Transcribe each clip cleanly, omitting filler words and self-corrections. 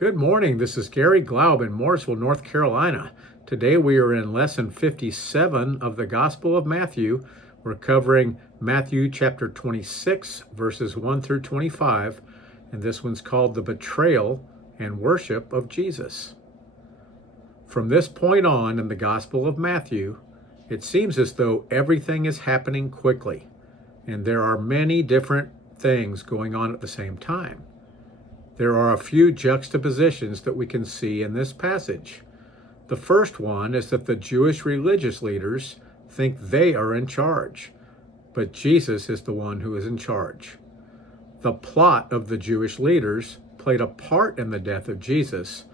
Good morning. This is Garry Glaub in Mooresville, North Carolina. Today we are in lesson 57 of the Gospel of Matthew. We're covering Matthew chapter 26, verses 1 through 25, and this one's called the Betrayal and Worship of Jesus. From this point on in the Gospel of Matthew, it seems as though everything is happening quickly, and there are many different things going on at the same time. There are a few juxtapositions that we can see in this passage. The first one is that the Jewish religious leaders think they are in charge, but Jesus is the one who is in charge. The plot of the Jewish leaders played a part in the death of Jesus,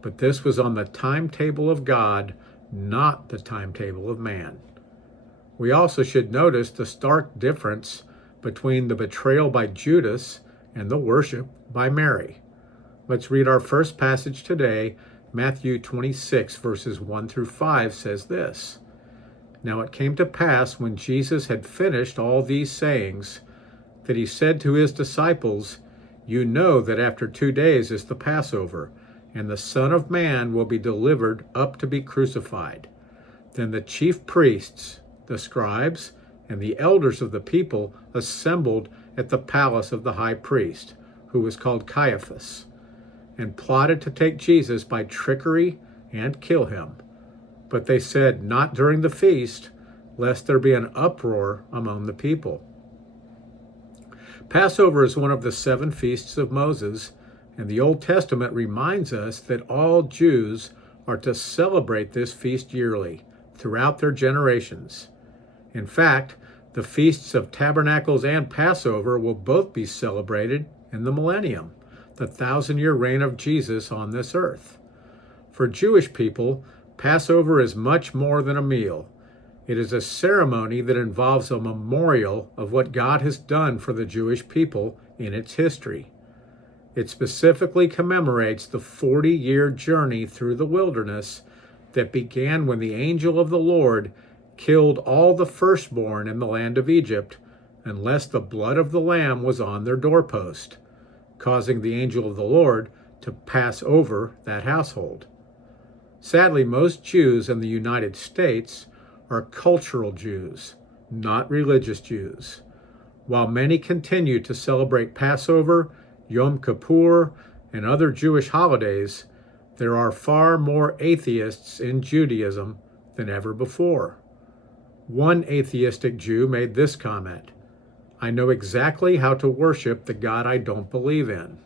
but this was on the timetable of God, not the timetable of man. We also should notice the stark difference between the betrayal by Judas and the worship by Mary. Let's read our first passage today. Matthew 26, verses 1 through 5 says this. Now it came to pass when Jesus had finished all these sayings, that he said to his disciples, You know that after 2 days is the Passover, and the Son of Man will be delivered up to be crucified. Then the chief priests, the scribes, and the elders of the people assembled at the palace of the high priest, who was called Caiaphas, and plotted to take Jesus by trickery and kill him. But they said, Not during the feast, lest there be an uproar among the people. Passover is one of the 7 feasts of Moses, and the Old Testament reminds us that all Jews are to celebrate this feast yearly, throughout their generations. In fact, the feasts of Tabernacles and Passover will both be celebrated in the millennium, the 1,000-year reign of Jesus on this earth. For Jewish people, Passover is much more than a meal. It is a ceremony that involves a memorial of what God has done for the Jewish people in its history. It specifically commemorates the 40-year journey through the wilderness that began when the angel of the Lord killed all the firstborn in the land of Egypt, unless the blood of the lamb was on their doorpost, causing the angel of the Lord to pass over that household. Sadly, most Jews in the United States are cultural Jews, not religious Jews. While many continue to celebrate Passover, Yom Kippur, and other Jewish holidays, there are far more atheists in Judaism than ever before. One atheistic Jew made this comment, I know exactly how to worship the God I don't believe in.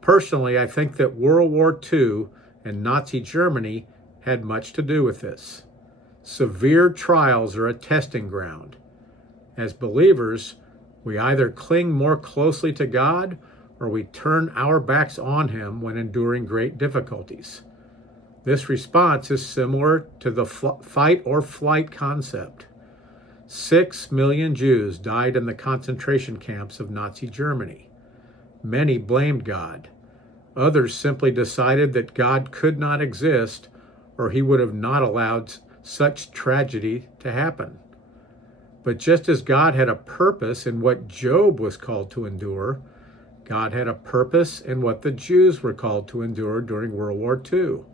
Personally, I think that World War II and Nazi Germany had much to do with this. Severe trials are a testing ground. As believers, we either cling more closely to God or we turn our backs on Him when enduring great difficulties. This response is similar to the fight or flight concept. 6 million Jews died in the concentration camps of Nazi Germany. Many blamed God. Others simply decided that God could not exist or He would have not allowed such tragedy to happen. But just as God had a purpose in what Job was called to endure, God had a purpose in what the Jews were called to endure during World War II.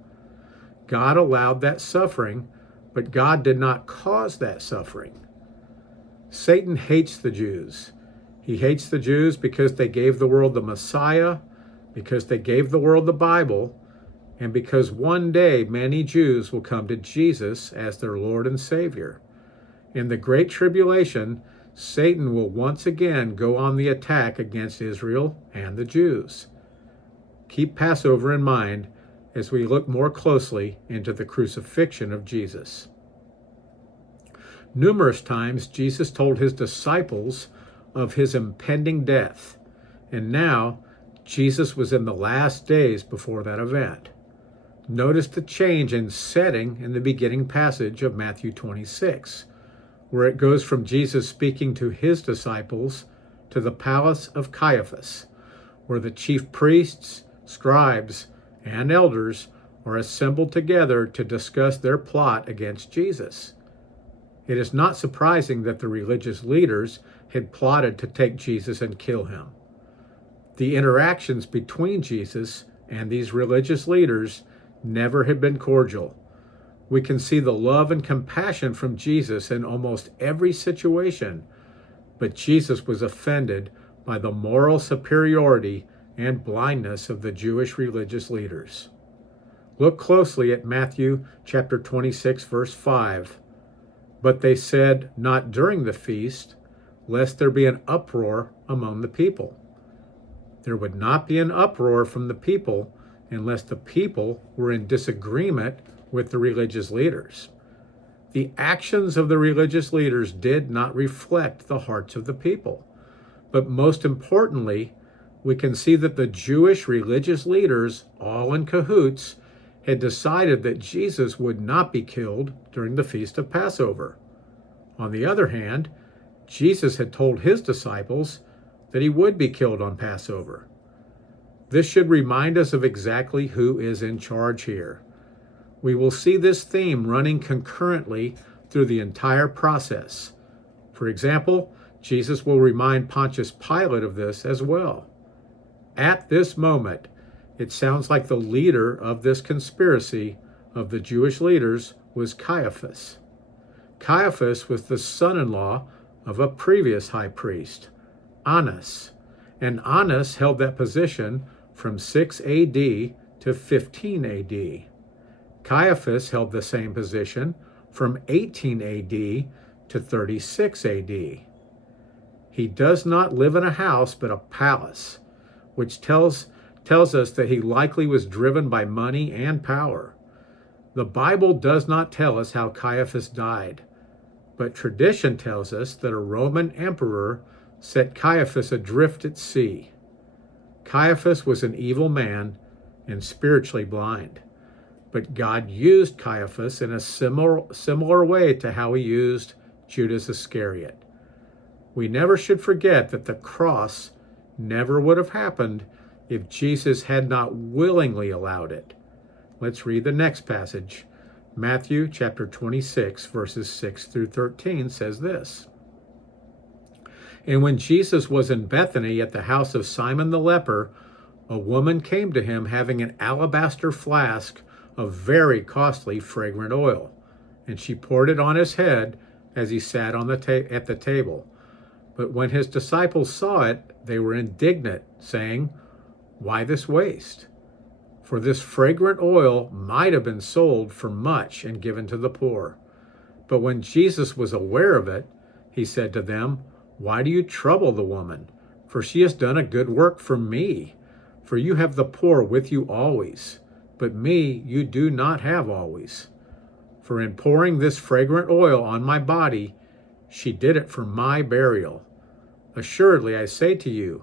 God allowed that suffering, but God did not cause that suffering. Satan hates the Jews. He hates the Jews because they gave the world the Messiah, because they gave the world the Bible, and because one day many Jews will come to Jesus as their Lord and Savior. In the Great Tribulation, Satan will once again go on the attack against Israel and the Jews. Keep Passover in mind as we look more closely into the crucifixion of Jesus. Numerous times, Jesus told his disciples of his impending death, and now Jesus was in the last days before that event. Notice the change in setting in the beginning passage of Matthew 26, where it goes from Jesus speaking to his disciples to the palace of Caiaphas, where the chief priests, scribes, and elders are assembled together to discuss their plot against Jesus. It is not surprising that the religious leaders had plotted to take Jesus and kill him. The interactions between Jesus and these religious leaders never had been cordial. We can see the love and compassion from Jesus in almost every situation, but Jesus was offended by the moral superiority and blindness of the Jewish religious leaders. Look closely at Matthew chapter 26, verse 5. But they said, not during the feast, lest there be an uproar among the people. There would not be an uproar from the people unless the people were in disagreement with the religious leaders. The actions of the religious leaders did not reflect the hearts of the people. But most importantly, we can see that the Jewish religious leaders, all in cahoots, had decided that Jesus would not be killed during the feast of Passover. On the other hand, Jesus had told his disciples that he would be killed on Passover. This should remind us of exactly who is in charge here. We will see this theme running concurrently through the entire process. For example, Jesus will remind Pontius Pilate of this as well. At this moment, it sounds like the leader of this conspiracy of the Jewish leaders was Caiaphas. Caiaphas was the son-in-law of a previous high priest, Annas, and Annas held that position from 6 A.D. to 15 A.D. Caiaphas held the same position from 18 A.D. to 36 A.D. He does not live in a house but a palace, which tells us that he likely was driven by money and power. The Bible does not tell us how Caiaphas died, but tradition tells us that a Roman emperor set Caiaphas adrift at sea. Caiaphas was an evil man and spiritually blind, but God used Caiaphas in a similar way to how he used Judas Iscariot. We never should forget that the cross never would have happened if Jesus had not willingly allowed it. Let's read the next passage. Matthew chapter 26, verses 6 through 13 says this. And when Jesus was in Bethany at the house of Simon the leper, a woman came to him having an alabaster flask of very costly fragrant oil, and she poured it on his head as he sat on at the table. But when his disciples saw it, they were indignant, saying, "Why this waste? For this fragrant oil might have been sold for much and given to the poor." But when Jesus was aware of it, he said to them, "Why do you trouble the woman? For she has done a good work for me. For you have the poor with you always, but me you do not have always. For in pouring this fragrant oil on my body, she did it for my burial. Assuredly, I say to you,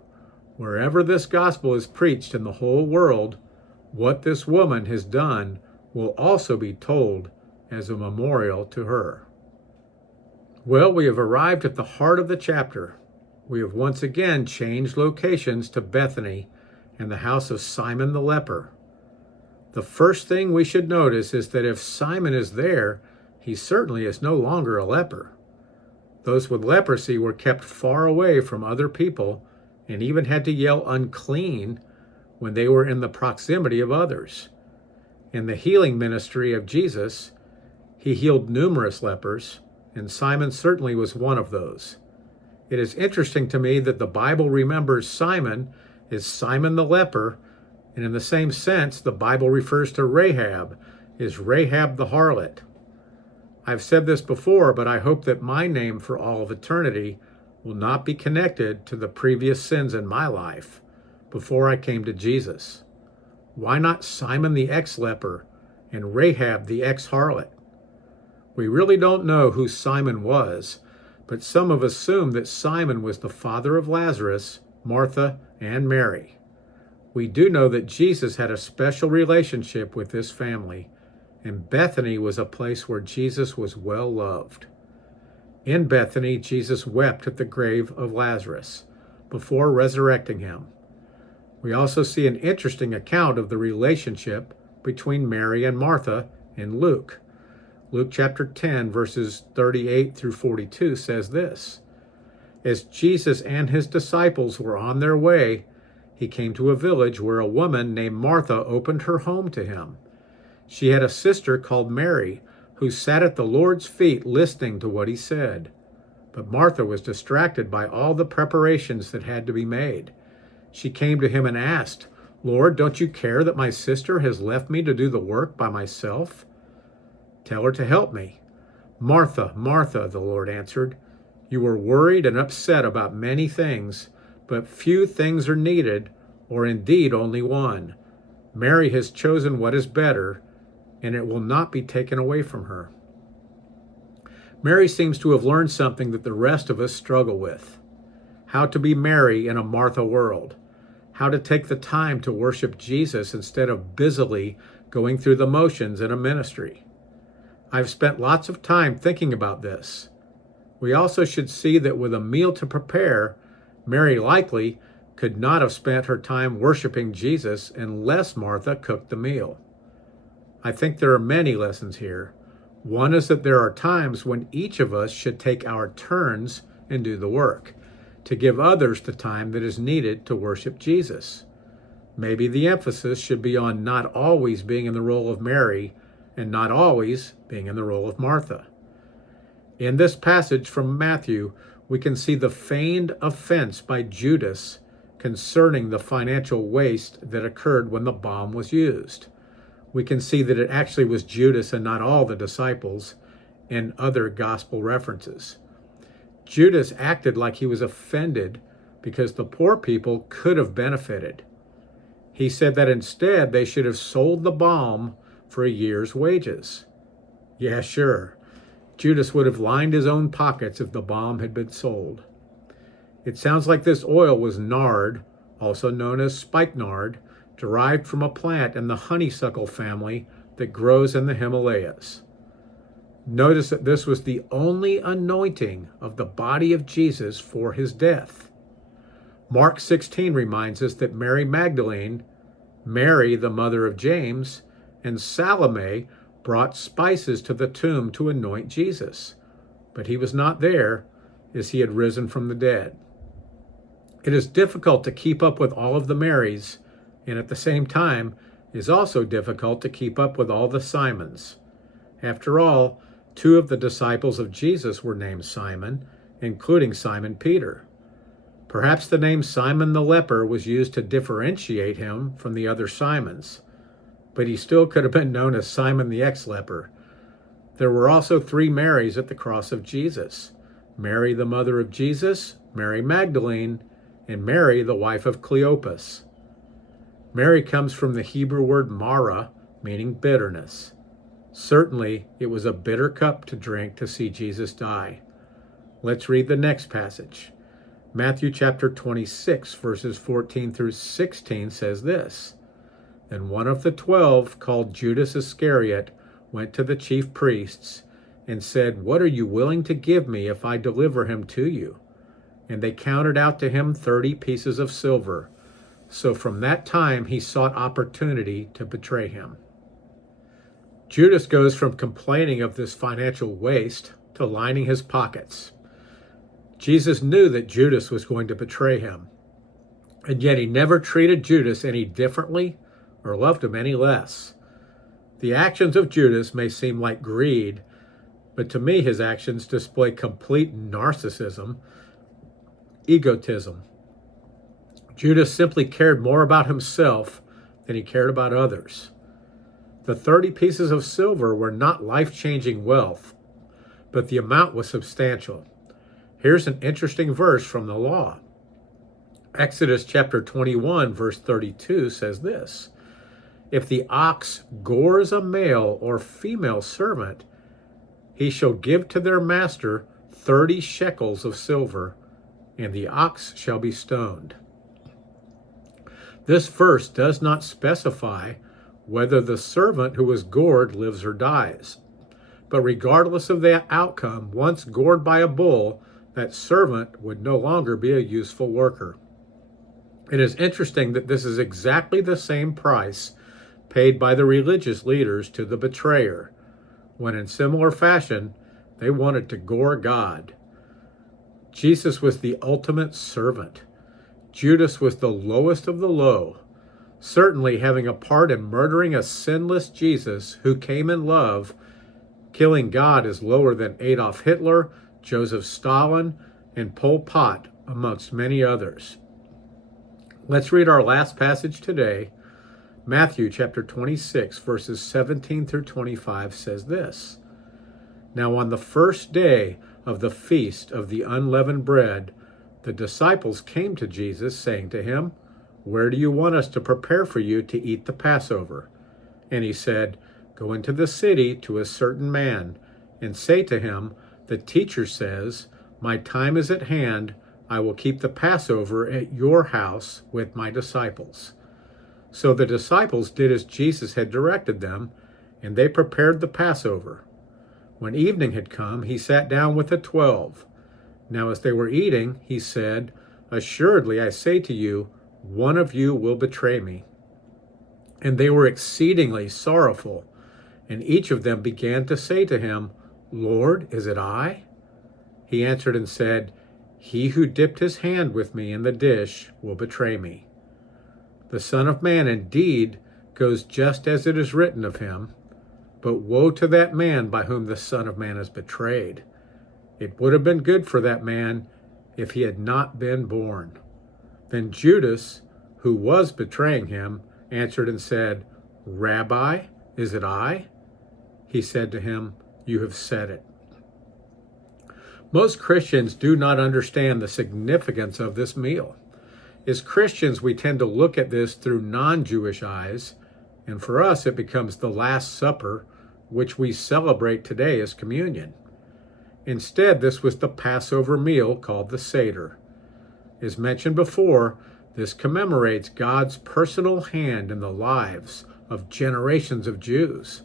wherever this gospel is preached in the whole world, what this woman has done will also be told as a memorial to her." Well, we have arrived at the heart of the chapter. We have once again changed locations to Bethany and the house of Simon the leper. The first thing we should notice is that if Simon is there, he certainly is no longer a leper. Those with leprosy were kept far away from other people and even had to yell unclean when they were in the proximity of others. In the healing ministry of Jesus, he healed numerous lepers, and Simon certainly was one of those. It is interesting to me that the Bible remembers Simon as Simon the leper, and in the same sense, the Bible refers to Rahab as Rahab the harlot. I've said this before, but I hope that my name for all of eternity will not be connected to the previous sins in my life before I came to Jesus. Why not Simon the ex-leper and Rahab the ex-harlot? We really don't know who Simon was, but some have assumed that Simon was the father of Lazarus, Martha, and Mary. We do know that Jesus had a special relationship with this family, and Bethany was a place where Jesus was well loved. In Bethany, Jesus wept at the grave of Lazarus before resurrecting him. We also see an interesting account of the relationship between Mary and Martha in Luke. Luke chapter 10, verses 38 through 42 says this. As Jesus and his disciples were on their way, he came to a village where a woman named Martha opened her home to him. She had a sister called Mary, who sat at the Lord's feet listening to what he said. But Martha was distracted by all the preparations that had to be made. She came to him and asked, "Lord, don't you care that my sister has left me to do the work by myself? Tell her to help me." "Martha, Martha," the Lord answered, "you are worried and upset about many things, but few things are needed, or indeed only one. Mary has chosen what is better, and it will not be taken away from her." Mary seems to have learned something that the rest of us struggle with: how to be Mary in a Martha world, how to take the time to worship Jesus instead of busily going through the motions in a ministry. I've spent lots of time thinking about this. We also should see that with a meal to prepare, Mary likely could not have spent her time worshiping Jesus unless Martha cooked the meal. I think there are many lessons here. One is that there are times when each of us should take our turns and do the work, to give others the time that is needed to worship Jesus. Maybe the emphasis should be on not always being in the role of Mary and not always being in the role of Martha. In this passage from Matthew, we can see the feigned offense by Judas concerning the financial waste that occurred when the bomb was used. We can see that it actually was Judas and not all the disciples in other gospel references. Judas acted like he was offended because the poor people could have benefited. He said that instead they should have sold the bomb for a year's wages. Yeah, sure. Judas would have lined his own pockets if the bomb had been sold. It sounds like this oil was nard, also known as spikenard, derived from a plant in the honeysuckle family that grows in the Himalayas. Notice that this was the only anointing of the body of Jesus for his death. Mark 16 reminds us that Mary Magdalene, Mary the mother of James, and Salome brought spices to the tomb to anoint Jesus, but he was not there, as he had risen from the dead. It is difficult to keep up with all of the Marys, and at the same time, it is also difficult to keep up with all the Simons. After all, 2 of the disciples of Jesus were named Simon, including Simon Peter. Perhaps the name Simon the leper was used to differentiate him from the other Simons, but he still could have been known as Simon the ex-leper. There were also 3 Marys at the cross of Jesus: Mary the mother of Jesus, Mary Magdalene, and Mary the wife of Cleopas. Mary comes from the Hebrew word mara, meaning bitterness. Certainly, it was a bitter cup to drink to see Jesus die. Let's read the next passage. Matthew chapter 26, verses 14 through 16 says this: "Then one of the 12, called Judas Iscariot, went to the chief priests and said, 'What are you willing to give me if I deliver him to you?' And they counted out to him 30 pieces of silver. So from that time he sought opportunity to betray him." Judas goes from complaining of this financial waste to lining his pockets. Jesus knew that Judas was going to betray him, and yet he never treated Judas any differently or loved him any less. The actions of Judas may seem like greed, but to me his actions display complete narcissism, egotism. Judas simply cared more about himself than he cared about others. The 30 pieces of silver were not life-changing wealth, but the amount was substantial. Here's an interesting verse from the law. Exodus chapter 21, verse 32 says this: "If the ox gores a male or female servant, he shall give to their master 30 shekels of silver, and the ox shall be stoned." This verse does not specify whether the servant who was gored lives or dies. But regardless of the outcome, once gored by a bull, that servant would no longer be a useful worker. It is interesting that this is exactly the same price paid by the religious leaders to the betrayer, when in similar fashion, they wanted to gore God. Jesus was the ultimate servant. Judas was the lowest of the low, certainly having a part in murdering a sinless Jesus who came in love. Killing God is lower than Adolf Hitler, Joseph Stalin, and Pol Pot, amongst many others. Let's read our last passage today. Matthew chapter 26, verses 17 through 25 says this. Now on the first day of the feast of the unleavened bread, the disciples came to Jesus, saying to him, "Where do you want us to prepare for you to eat the Passover?" And he said, "Go into the city to a certain man, and say to him, 'The teacher says, my time is at hand. I will keep the Passover at your house with my disciples.'" So the disciples did as Jesus had directed them, and they prepared the Passover. When evening had come, he sat down with the 12. Now as they were eating, he said, "Assuredly I say to you, one of you will betray me." And they were exceedingly sorrowful, and each of them began to say to him, "Lord, is it I?" He answered and said, "He who dipped his hand with me in the dish will betray me. The Son of Man indeed goes just as it is written of him, but woe to that man by whom the Son of Man is betrayed. It would have been good for that man if he had not been born." Then Judas, who was betraying him, answered and said, "Rabbi, is it I?" He said to him, "You have said it." Most Christians do not understand the significance of this meal. As Christians, we tend to look at this through non-Jewish eyes, and for us it becomes the Last Supper, which we celebrate today as communion. Instead, this was the Passover meal called the Seder. As mentioned before, this commemorates God's personal hand in the lives of generations of Jews.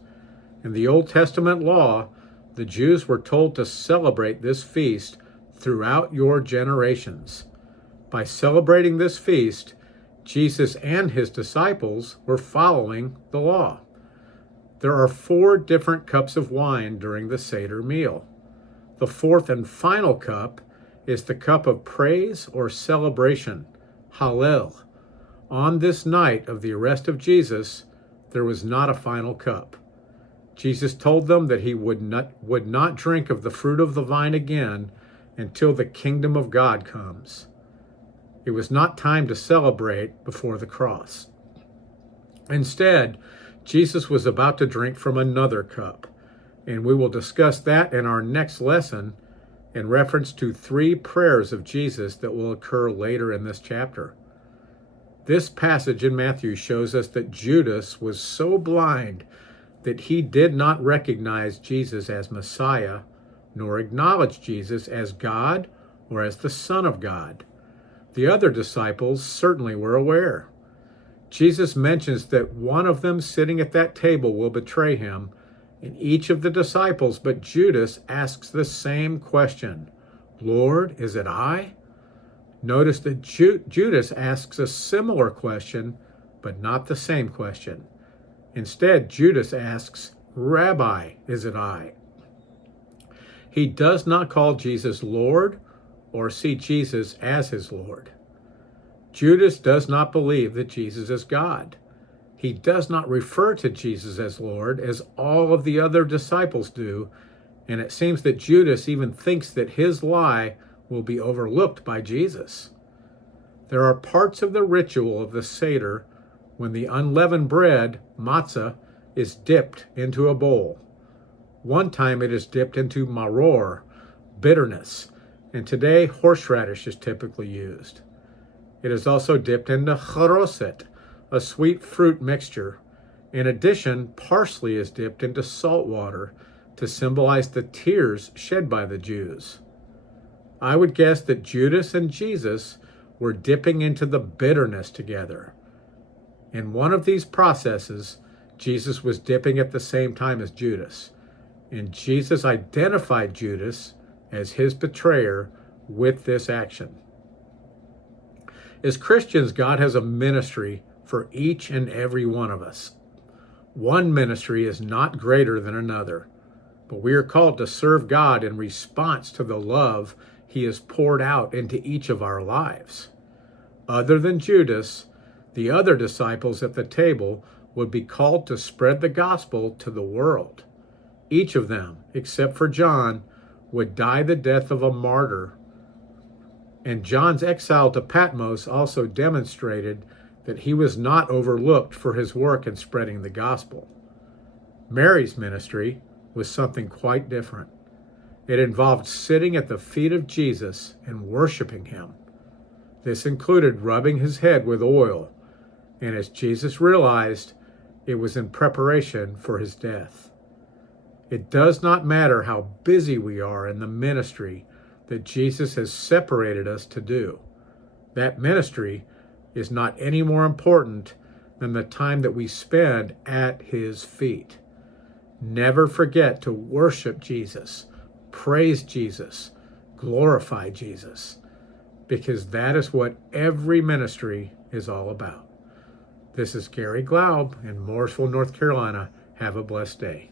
In the Old Testament law, the Jews were told to celebrate this feast throughout your generations. By celebrating this feast, Jesus and his disciples were following the law. There are 4 different cups of wine during the Seder meal. The 4th and final cup is the cup of praise or celebration, Hallel. On this night of the arrest of Jesus, there was not a final cup. Jesus told them that he would not drink of the fruit of the vine again until the kingdom of God comes. It was not time to celebrate before the cross. Instead, Jesus was about to drink from another cup, and we will discuss that in our next lesson in reference to 3 prayers of Jesus that will occur later in this chapter. This passage in Matthew shows us that Judas was so blind that he did not recognize Jesus as Messiah, nor acknowledge Jesus as God or as the Son of God. The other disciples certainly were aware. Jesus mentions that one of them sitting at that table will betray him, and each of the disciples but Judas asks the same question, "Lord, is it I?" Notice that Judas asks a similar question, but not the same question. Instead, Judas asks, "Rabbi, is it I?" He does not call Jesus Lord or see Jesus as his Lord. Judas does not believe that Jesus is God. He does not refer to Jesus as Lord as all of the other disciples do, and it seems that Judas even thinks that his lie will be overlooked by Jesus. There are parts of the ritual of the Seder when the unleavened bread, matzah, is dipped into a bowl. One time it is dipped into maror, bitterness, and today horseradish is typically used. It is also dipped into charoset, a sweet fruit mixture. In addition, parsley is dipped into salt water to symbolize the tears shed by the Jews. I would guess that Judas and Jesus were dipping into the bitterness together. In one of these processes, Jesus was dipping at the same time as Judas, and Jesus identified Judas as his betrayer with this action. As Christians, God has a ministry for each and every one of us. One ministry is not greater than another, but we are called to serve God in response to the love he has poured out into each of our lives. Other than Judas, the other disciples at the table would be called to spread the gospel to the world. Each of them, except for John, would die the death of a martyr. And John's exile to Patmos also demonstrated that he was not overlooked for his work in spreading the gospel. Mary's ministry was something quite different. It involved sitting at the feet of Jesus and worshiping him. This included rubbing his head with oil, and as Jesus realized, it was in preparation for his death. It does not matter how busy we are in the ministry that Jesus has separated us to do. That ministry is not any more important than the time that we spend at his feet. Never forget to worship Jesus, praise Jesus, glorify Jesus, because that is what every ministry is all about. This is Garry Glaub in Mooresville, North Carolina. Have a blessed day.